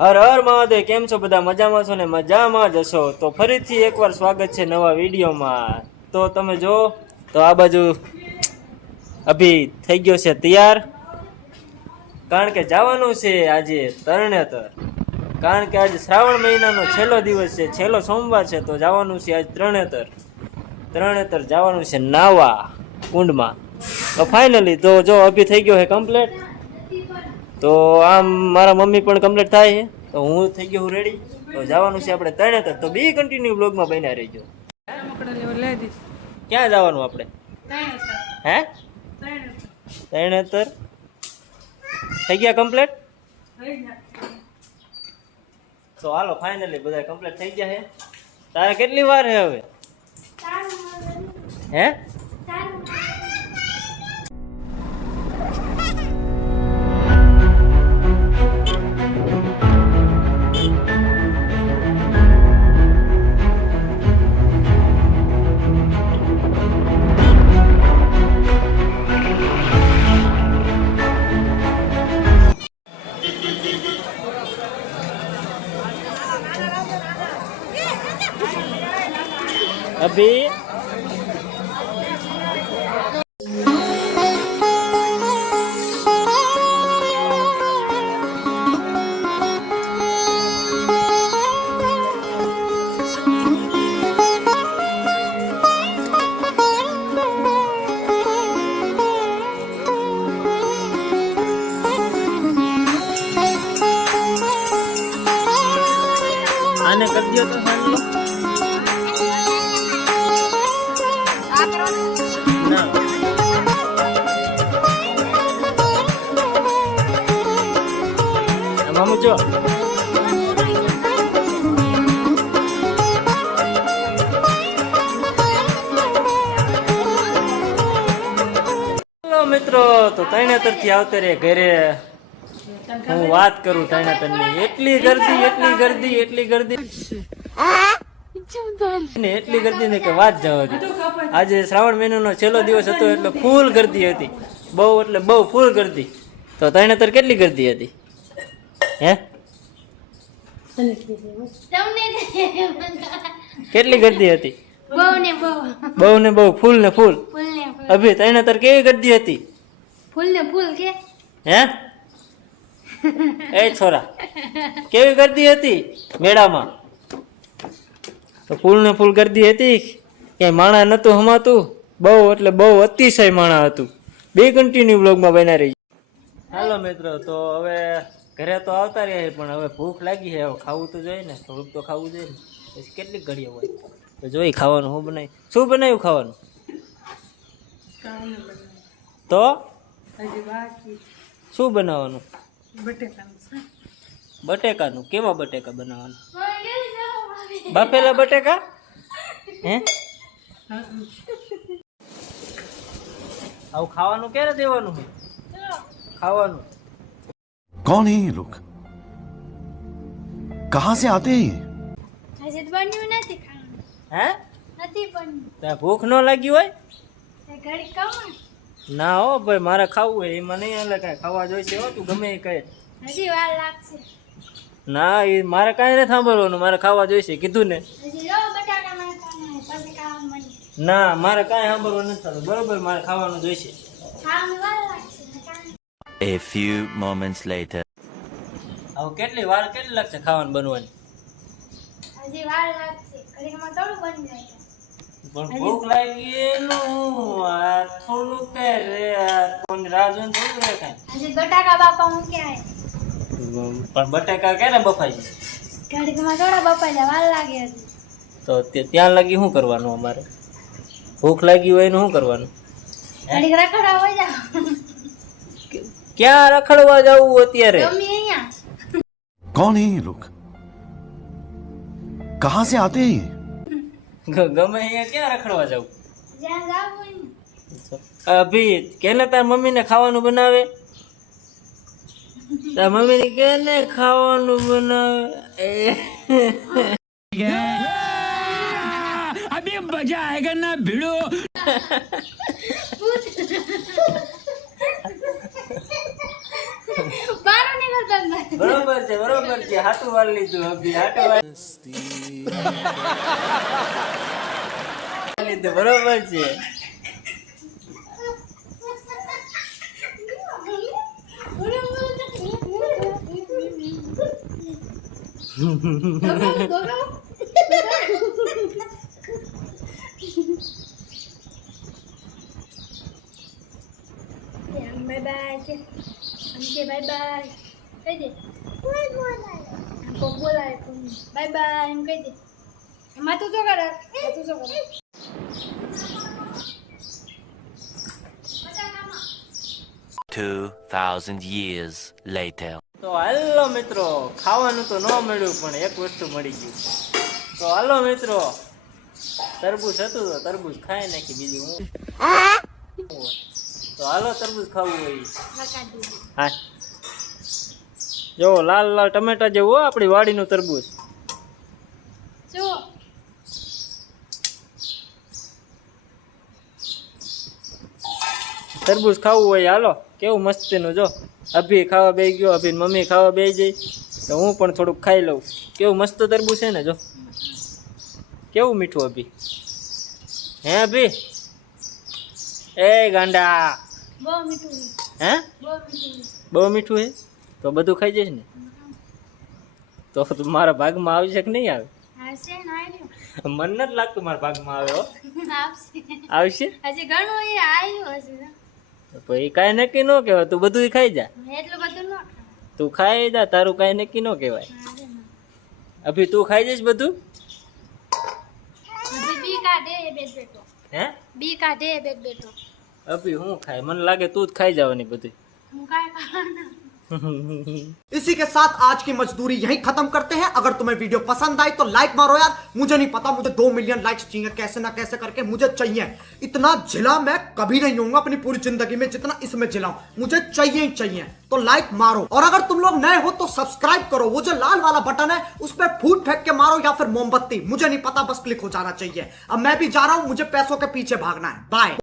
હર હર મહાદેવ. કેમ છો બધા? મજામાં છો ને? મજામાં જ હશો તો ફરીથી એકવાર સ્વાગત છે નવા વિડીયોમાં. તો તમે જો તો આ બાજુ અભી થઈ ગયો છે તૈયાર, કારણ કે જવાનું છે આજે તરણેતર. કારણ કે આજે શ્રાવણ મહિનાનો છેલ્લો દિવસ છે, છેલ્લો સોમવાર છે, તો જવાનું છે આજ તરણેતર જવાનું છે નાવા કુંડમાં. તો ફાઇનલી તો જો અભી થઈ ગયો છે કમ્પ્લીટ. તો આમ મારા મમ્મી પણ કમ્પ્લીટ થાય છે, તો હું થઈ ગયો હું રેડી. તો જવાનું છે આપણે તરણેતર. તો બી કન્ટિન્યુ બ્લોગમાં બન્યા રહેજો. ક્યાં જવાનું આપણે? હે તરણેતર થઈ ગયા કમ્પ્લીટ? તો હાલો ફાઇનલી બધા કમ્પ્લીટ થઈ ગયા છે. તારે કેટલી વાર છે હવે? હે અભી આને કરી દો તો સાંજે. મામુ જો હેલો મિત્રો, તો તરણેતર થી આવતે રે ઘરે. હું વાત કરું તરણેતર ની, એટલી ગરદી ને એટલી ગરદી ને કે વાત જવા દે. આજે શ્રાવણ મહિનાનો છેલ્લો દિવસ હતો એટલે ફૂલ ગરદી હતી, બહુ એટલે બહુ ફૂલ ગરદી. તો તરણેતર કેટલી ગરદી હતી? હે કેટલી ગરદી હતી? બહુ ને બહુ, ફૂલ ને ફૂલ. અભી તરણેતર કેવી ગરદી હતી? ફૂલ ને ફૂલ કે હે એ છોરા, કેવી ગરદી હતી મેળામાં? તો ફૂલ ને ફૂલ ગરદી હતી, ક્યાંય માણા નતું હમાતું. બહુ એટલે બહુ અતિશય માણા હતું. બે કન્ટિન્યુ બ્લોગમાં બના રહી. હાલો મિત્રો, તો હવે ઘરે તો આવતા રહ્યા, પણ હવે ભૂખ લાગી છે. હવે ખાવું તો જોઈએ ને, થોડુંક તો ખાવું જોઈએ ને. પછી કેટલીક ઘડીઓ હોય તો જોઈ ખાવાનું. શું બનાવ્યું ખાવાનું? તો શું બનાવવાનું? બટેકાનું. કેવા બટેકા બનાવવાનું? બાફેલા બટેકા? હે આવું ખાવાનું ક્યારે દેવાનું છે? ખાવાનું कौन है ये लोग? कहां से आते हैं ये? હજી તો બન્યું નથી ખાવાનું. હે નથી બન્યું. ત્યાં ભૂખ ન લાગી હોય? તે ઘડી ખાવું ના હો ભાઈ, મારે ખાવું હોય એમાં નહીં હાલે. કાંઈ ખાવા જોઈશે હો, તું ગમે એ કહે. હજી વાર લાગશે. ના, એ મારે કાંઈ નથી સાંભળવાનું, મારે ખાવા જોઈશે, કીધું ને. હજી જો બટાકા નાખવાના પછી ખાવાનું બને. ના, મારે કાંઈ સાંભળવાનું નથી થતું. બરોબર, મારે ખાવાનું જોઈશે. ખાવાનું વાર લાગશે ને કાંઈ. A few moments later. હવે કેટલી લાગશે ખાવાનું બનવાની? હજી વાર લાગશે. ઘડીકમાં થોડું બની જાય. પણ ભૂખ લાગી એનું આ થોડું કે રે, કોની રાહ જોઈને થોડું રે કાંઈ. હજી બટાકા બાપા મૂક્યા પણ બટેકા ક્યારે બફાઈ જાય? ઘડીકમાં થોડા બપાઈ જાય, વાર લાગે હજી. તો ત્યાં લાગી શું કરવાનું? અમારે ભૂખ લાગી હોય એનું શું કરવાનું? ઘડીક રખડા હોય જાવ. ક્યાં રખડવા જવું અત્યારે? ગમે અહીંયા. कौन है ये लोग? कहां से आते हैं ये? ગમે અહીંયા ક્યાં રખડવા જવું? જ્યાં જાવ હોય ને. અભી કેને તાર મમ્મી ને ખાવાનું બનાવે? તાર મમ્મી ને કેને ખાવાનું બનાવે? अभी मजा आएगा ना भिड़ो. બારો નીકળતો અંદર. બરોબર છે હાટું વાર લીધું અભી હાટું વાર લીધું બરોબર છે બાય બાય કે हमके बाय बाय कह दे हमको बोला है तुम बाय बाय हम कह दे माथું શું કરે 2000 years later. તો હાલો મિત્રો ખાવાનું તો ન મળ્યું પણ એક વસ્તુ મળી ગયું તો હાલો મિત્રો તરબૂચ હતું તો તરબૂચ ખાઈ નાખી બીજું હું તો હાલો તરબૂચ ખાવું હોય હા જો લાલ લાલ ટમેટા જેવું હો આપણી વાડીનું તરબૂચ જો તરબૂચ ખાવું હોય હાલો કેવું મસ્તીનું જો અભી ખાવા બેસી ગયો અભી મમ્મી ખાવા બેસી જઈ તો હું પણ થોડુંક ખાઈ લઉં કેવું મસ્ત તરબૂચ છે ને જો કેવું મીઠું અભી હે અભી એ ગાંડા બહુ મીઠું હે બહુ મીઠું બહુ મીઠું હે તો બધું ખાઈ જઈશ ને તો મારા ભાગમાં આવશે કે નહીં આવે હશે ના આવ્યો મન નથી લાગતું મારા ભાગમાં આવે હો આવશે આવશે હજી ઘણું એ આવ્યું હશે તો એ કાંઈ નક્કી ન કહેવાય તું બધું ખાઈ જા એટલું બધું ન તું ખાઈ જા તારું કાંઈ નક્કી ન કહેવાય અભી તું ખાઈ જઈશ બધું હજી બી કાઢે એ બેટ બેઠો હે બી કાઢે એ બેટ બેઠો અભી હું ખાય મને લાગે તું જ ખાઈ જવાની બધું હું કાંઈ ખાવાના इसी के साथ आज की मजदूरी यहीं खत्म करते हैं। अगर तुम्हें वीडियो पसंद आई तो लाइक मारो यार। मुझे नहीं पता, मुझे 2 मिलियन लाइक्स चाहिए, कैसे ना कैसे करके मुझे चाहिए। इतना झिला मैं कभी नहीं होऊंगा अपनी पूरी जिंदगी में जितना इसमें झिला हूं, मुझे चाहिए ही चाहिए। तो लाइक मारो और अगर तुम लोग नए हो तो सब्सक्राइब करो। वो जो लाल वाला बटन है उस पर फूट फेंक के मारो या फिर मोमबत्ती, मुझे नहीं पता, बस क्लिक हो जाना चाहिए। अब मैं भी जा रहा हूं, मुझे पैसों के पीछे भागना है। बाय।